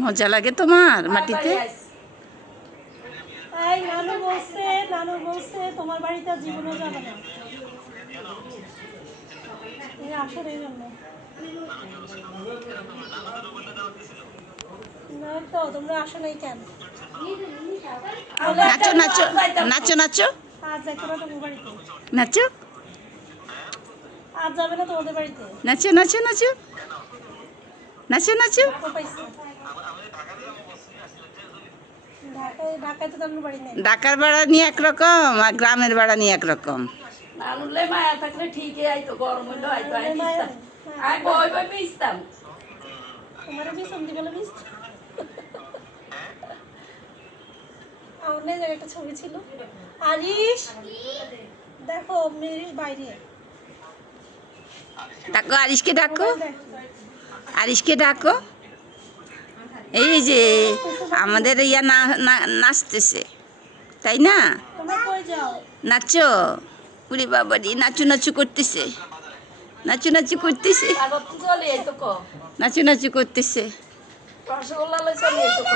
মজা লাগে তোমার মাটিতে? এই নানু বলছে তোমার বাড়িতে জীবনও যাবে না। আসলে এই জন্য না তো তোমরা আসো নাই কেন? নাচো নাচো নাচো নাচো আজ যাইতো না তোমার বাড়িতে? নাচো আজ যাবে না তোমাদের বাড়িতে? নাচো নাচো নাচো নাচো নাচো। ঢাকায় তো তোমার বাড়ি নেই। ঢাকার ভাড়া নিয়ে একরকম আর গ্রামের ভাড়া নিয়ে একরকম। নানুলে মায়া থাকলে ঠিকই আইতো, গরম হইলো আইতো, আই বই বই মিশতাম। তোমারও বিষ অমনি গেলে বিষ। আমার না একটা ছবি ছিল, আরিশ দেখো মেরিস বাইরে। ডাকো আরিশকে ডাকো, আরিশকে ডাকো। এই যে আমাদের ইয়া নাচতেছে তাই না? তোমরা কই যাও? নাচো, উড়ি বাবারি নাচু নাচু করতেছে, নাচু নাচু করতেছে, আগত চলে আইতো ক নাচু নাচু করতেছে। রসগোল্লা লই চলে আইতো ক।